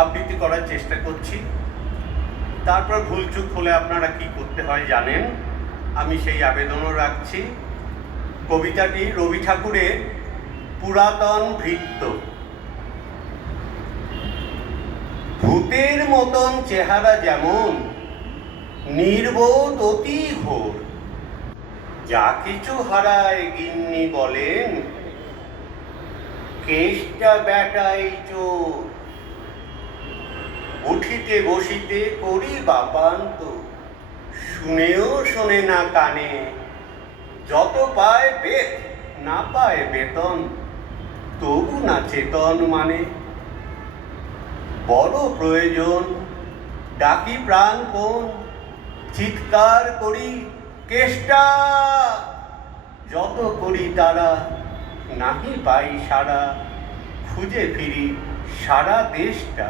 আবৃত্তি করার চেষ্টা করছি। তারপর ভুলচুক হলে আপনারা কি করতে হয় জানেন, আমি সেই আবেদনও রাখছি। কবিতাটি রবি ঠাকুরের পুরাতন ভৃত্য। ভূতের মতন চেহারা যেমন, নির্বোধ অতি ঘোর, যা কিছু হারায় গিন্নি বলেন, কেষ্টা বেটাই চোর। উঠিতে বসিতে করি বাপান্ত, শুনেও শোনে না কানে, যত পায় বেত না পায় বেতন, তবু না চেতন মানে। বড় প্রয়োজন ডাকি প্রাণপণ, চিৎকার করি কেষ্টা, যত করি তারা নাহি পাই সারা, খুঁজে ফিরি সারা দেশটা।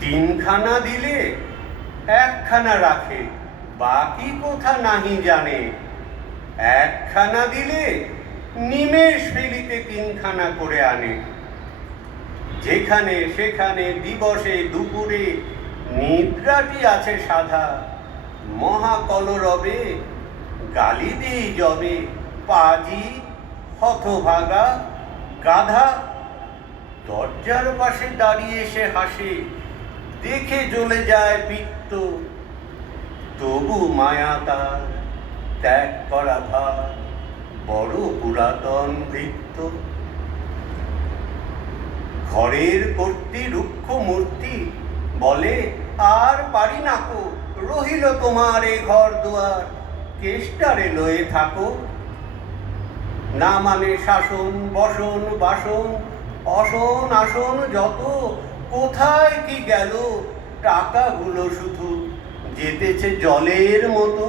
তিনখানা দিলে একখানা রাখে, বাকি কোথা নাহি জানে, একখানা দিলে নিমেষ ফেলিতে তিনখানা করে আনে। যেখানে সেখানে দিবসে দুপুরে নিদ্রাটি আছে সাধা, মহাকলরবে গালি দিই যবে, পাজি হতভাগা গাধা। দরজার পাশে দাঁড়িয়ে সে হাসে, দেখে জ্বলে যায় পিত্ত, তবু মায়া তার ত্যাগ করা ভার, বড় পুরাতন ভৃত্য। ঘরের কর্ত্রী রুক্ষ মূর্তি বলে, আর পারি নাকো, রহিল তোমার এ ঘর দুয়ার, কেষ্টারে লয়ে থাকো। না মানে শাসন বসন বাসন, অসন আসন যত, কোথায় কি গেল টাকাগুলো শুধু, যেতেছে জলের মতো।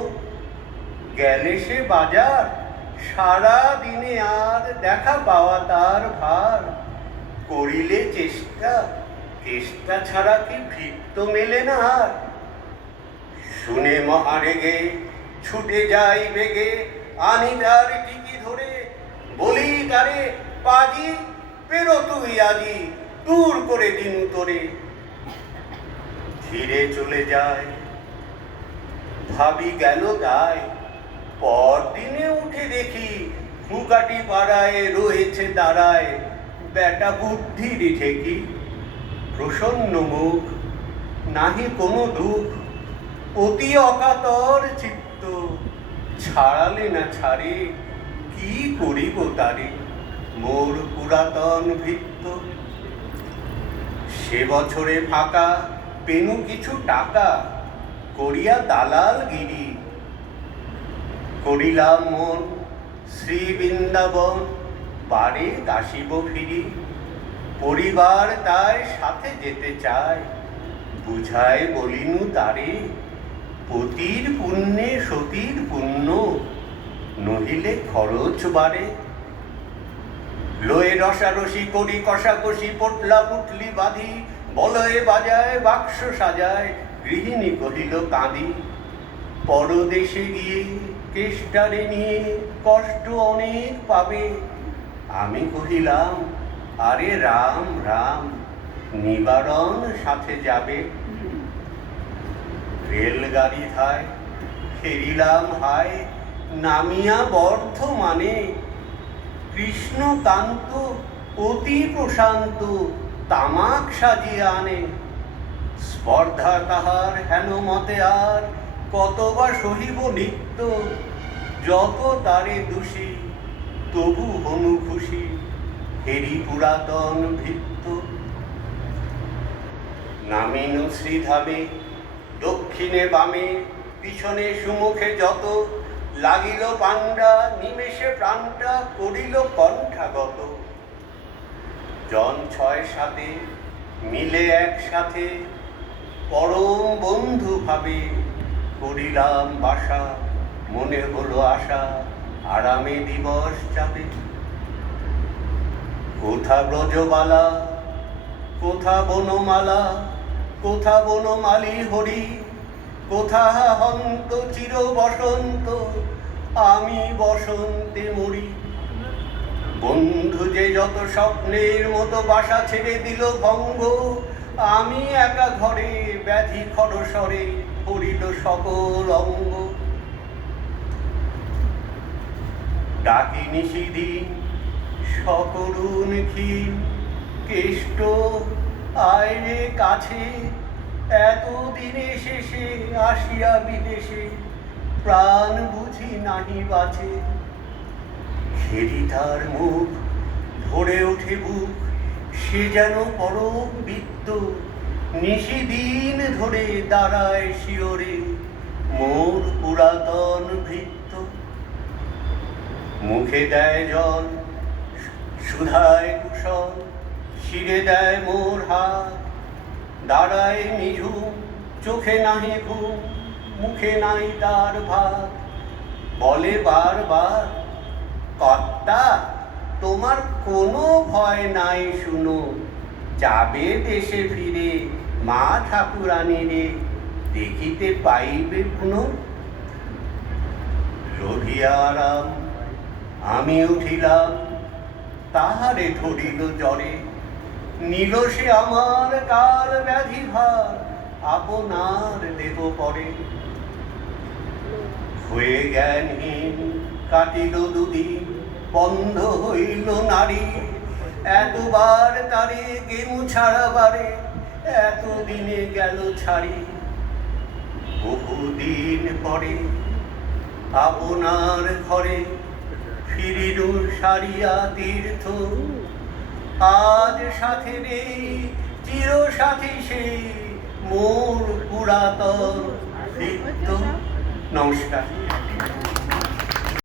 গেলে সে বাজার, সারা দিনে আর দেখা পাওয়া তার ভার, করিলে চেষ্টা, চেষ্টা ছাড়া কি ভৃত্য মেলে না আর। শুনে মহারেগে ছুটে যাই বেগে, আনি তার টিকি ধরে, বলি তারে পাজি, পেরো তুই আজি, দূর করে দিন তোরে। ধীরে চলে যায়, ভাবি গেল দায়, পরদিনে উঠে দেখি ফুকাটি পাড়ায় রয়েছে দাঁড়ায়, বেটা বুদ্ধির ঠেকি। প্রসন্ন মুখ, নাহি কোনো দুঃখ, অতি অকাতর চিত্ত, ছাড়ালে না ছাড়ে, কি করিব তারে, মোর পুরাতন ভৃত্য। সে বছরে ফাঁকা পেনু কিছু টাকা, করিয়া দালাল গিরি, করিলাম মন শ্রী বৃন্দাবন, বারে আসিব ফিরি। পরিবার তাই সাথে যেতে চায়, বুঝায় বলিনু তারে, পতির পুণ্যে সতীর পুণ্য, নহিলে খরচ বাড়ে। লয়ে রসারসি করি কষাকষি, পটলা পুটলি বাঁধি, বলয়ে বাজায় বাক্স সাজায়, গৃহিণী কহিল কাঁদি। পরদেশে গিয়ে কেষ্টারে নিয়ে কষ্ট অনেক পাবে, আমি কহিলাম আরে রাম রাম, নিবারণ সাথে যাবে। রেলগাড়ি ধায় ফেরিলাম হায়, নামিয়া বর্ধমানে, কৃষ্ণকান্ত অতি প্রশান্ত, তামাক সাজিয়ে আনে। স্পর্ধা তাহার হেন মতে আর, কতবা সহিব নিত্য, যত তারে দোষী, তবু হনু খুশি, হেরি পুরাতন ভৃত্য। নামিনু শ্রীধামে, দক্ষিণে বামে, পিছনে সুমুখে যত, লাগিল পাণ্ডা নিমেষে প্রাণটা করিল কণ্ঠাগত। জন ৬-৭ মিলে একসাথে, পরম বন্ধু ভাবে, করিলাম বাসা, মনে হলো আশা, আরামে দিবস যাবে। কোথা ব্রজবালা, কোথা বনমালা, কোথা বনমালী হরি, কোথা হন্ত চির বসন্ত, আমি বসন্তে মরি। বন্ধু যে যত স্বপ্নের মতো বাসা ছেড়ে দিল ভঙ্গ, আমি একা ঘরে ব্যাধি খরস্বরে পড়িল সকল অঙ্গ। ডাকি নিশিদিন সকরুণ ক্ষীণ, কেষ্ট আইরে কাছে, এতদিনে শেষে আসিয়া বিদেশে প্রাণ বুঝি নাহি বাঁচে। সেরি তার মুখ ধরে ওঠে বুক, সে যেন পরম বৃত্ত, নিশিদিন ধরে দাঁড়ায় শিওরে মোর পুরাতন ভৃত্য। মুখে দেয় জল সুধায় কুশল, শিরে দেয় মোর হাত, দাঁড়ায় নিঝুম চোখে নাহি ঘুম, মুখে নাই তার ভাত। বলে বারবার, কর্তা তোমার কোনো ভয় নাই শুনো, যাবে দেশে ফিরে মা ঠাকুরানীরে দেখিতে পাইবে পুনঃ। রহিয়া আরাম আমি উঠিলাম, তাহারে ধরিল জ্বরে, নিল সে আমার কাল ব্যাধি ভার, আপনার দেহ পরে। হয়ে জ্ঞানহীন কাটিল দুদিন, বন্ধ হইল নারী, এতবার তারে গেমু ছাড়াবারে, এতদিনে গেল ছাড়ি। বহুদিন পরে আপনার ঘরে ফিরিল সারিয়া তীর্থ, আজ সাথে নেই চির সাথী সেই মোর পুরাতন ভৃত্য। নমস্কার।